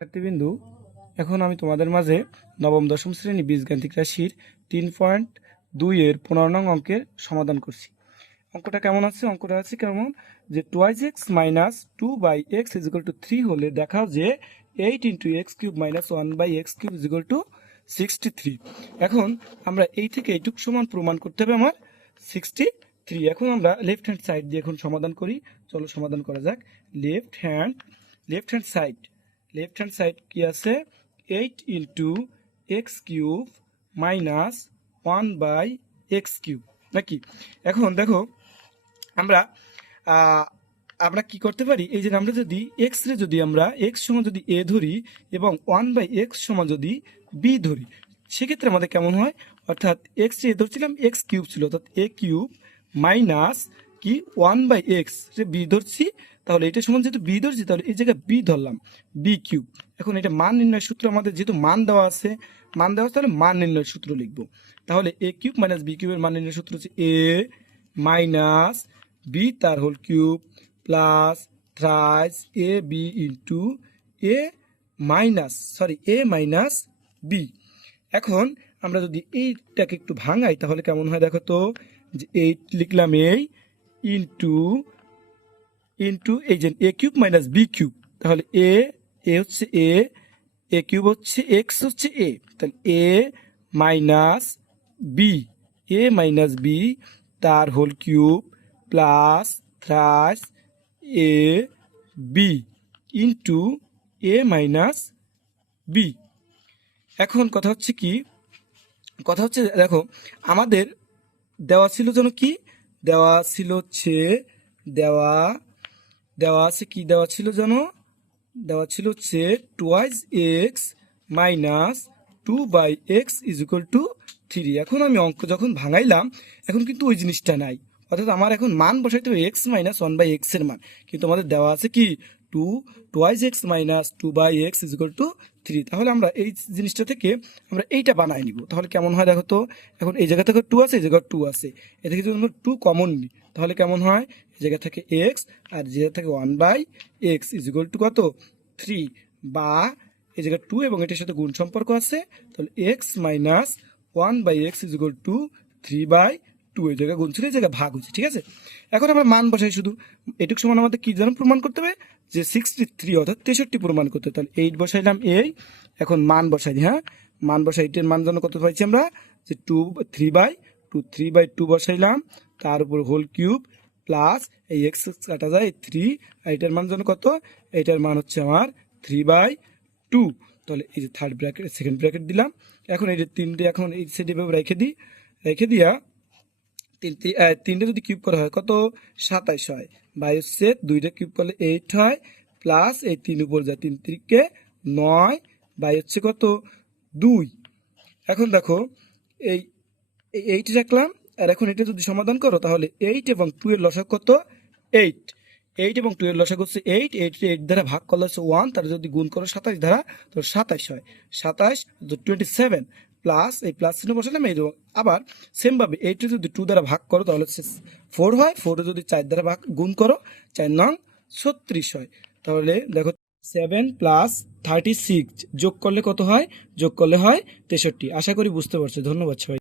শিক্ষার্থীবৃন্দু, এখন আমি তোমাদের মাঝে নবম দশম শ্রেণী বীজগাণিতিক রাশির 3.2 এর 15 নং অঙ্কের সমাধান করছি। অঙ্কটা কেমন আছে? অঙ্কটা আছে কেমন যে 2x minus 2/x is equal to 3 হলে দেখাও যে 8 into x cube minus 1/x cube is equal to 63। এখন আমরা এই থেকে এইটুক সমান প্রমাণ করতে হবে আমার 63। এখন আমরা লেফট হ্যান্ড সাইড দিয়ে এখন সমাধান করি। চলো সমাধান করা যাক। লেফট হ্যান্ড সাইড কি আছে? 8 into x cube minus 1/x cube নাকি? এখন দেখো আমরা আমরা কি করতে পারি, এই যে আমরা যদি এক্স রে যদি আমরা এক্স সমান যদি এ ধরি এবং 1/x সমান যদি বি ধরি, সেক্ষেত্রে আমাদের কেমন হয়? অর্থাৎ এক্স রে ধরছিলাম এক্স কিউব ছিল, অর্থাৎ এ কিউব মাইনাস কি 1/x রে বি ধরছি, তাহলে এটা সমান যেহেতু বি ধরছি তাহলে এই জায়গায় বি ধরলাম বি কিউব। এখন এটা মান নির্ণয়ের সূত্র আমাদের যেহেতু মান দেওয়া আছে তাহলে মান নির্ণয়ের সূত্র লিখবো। তাহলে এ কিউব মাইনাস বি কিউবের মান নির্ণয়ের সূত্র হচ্ছে এ মাইনাস বি তার whole cube plus thrice A B into A minus B. এখন আমরা যদি এইটাকে একটু ভাঙাই তাহলে কেমন হয় দেখো তো, যে এই লিখলাম এই ইন্টু এই যে এ কিউব মাইনাস বি কিউব, তাহলে এ হচ্ছে এ কিউব হচ্ছে এক্স হচ্ছে এ, তাহলে এ মাইনাস বি তার whole cube plus thrice A B into A minus B. এখন কথা হচ্ছে দেখো আমাদের দেওয়া ছিল যেন কি দেওয়া ছিল হচ্ছে দেওয়া আছে কি দেওয়া ছিল যেন দেওয়া ছিল হচ্ছে 2x minus 2/x is equal to 3। এখন আমি অঙ্ক যখন ভাঙাইলাম এখন কিন্তু ওই জিনিসটা নাই, অর্থাৎ আমার এখন মান বসাইতে হবে x মাইনাস 1/x এর মান, কিন্তু আমাদের দেওয়া আছে কি 2x minus 2/x is equal to 3। তাহলে আমরা এই জিনিসটা থেকে আমরা এইটা বানাই নিব। তাহলে কেমন হয় দেখো তো, এখন এই জায়গা থেকে 2 আছে, এই জায়গায় 2 আছে, এ থেকে যদি আমরা 2 কমন নিই তাহলে কেমন হয়, এই জায়গা থেকে x আর যে জায়গা থেকে 1/x ইজ ইকুয়াল টু কত 3, বা এই জায়গায় 2 এবং এটার সাথে গুণ সম্পর্ক আছে, তাহলে x minus 1/x is equal to 3/2। এই জায়গায় গুণ ছিল, এই জায়গায় ভাগ হচ্ছে, ঠিক আছে। এখন আমরা মান বসাই, শুধু এটুকু সমান আমাদের কি যেন প্রমাণ করতে হবে যে 63 অর্থাৎ 63 প্রমাণ করতে হবে। তাহলে 8 বসাইলাম এই, এখন মান বসাই দিই। হ্যাঁ, মান বসাই, 8 এর মান যেন কত পাইছি আমরা, যে 3/2 বসাইলাম, তার উপর হোল কিউব প্লাস এই এক্স কাটা যায় 3, এইটার মান যেন কত, এইটার মান হচ্ছে আমার 3/2। তাহলে এই যে থার্ড ব্র্যাকেট সেকেন্ড ব্র্যাকেট দিলাম। এখন এই যে 3টে এখন এই সাইডে রেখে দিয়া 3টে যদি কিউব করা হয় কত 27 হয়, বাই হচ্ছে 2টা কিউব করলে 8 হয়, প্লাস এই 3 উপর যায় 3 3কে 9, বাই হচ্ছে কত 2। এখন দেখো এই 8 রাখলাম, আর এখন এটা যদি সমাধান করো তাহলে 8 এবং 2 এর লসাগু কত 8 এবং 2 এর লসাগু হচ্ছে 8 দ্বারা ভাগ করলে হচ্ছে 1, তার যদি গুণ করো 27 দ্বারা তো 27 হয়, 27 27 প্লাস এই প্লাস চিহ্ন বসালাম এই। আবার সেম ভাবে 8 যদি 2 দ্বারা ভাগ করো তাহলে 4 হয়, 4 যদি 4 দ্বারা ভাগ গুণ করো 4 নং 36 হয়। তাহলে দেখো 7 প্লাস 36 যোগ করলে কত হয়, যোগ করলে হয় 63। আশা করি বুঝতে পারছো। ধন্যবাদ সবাই।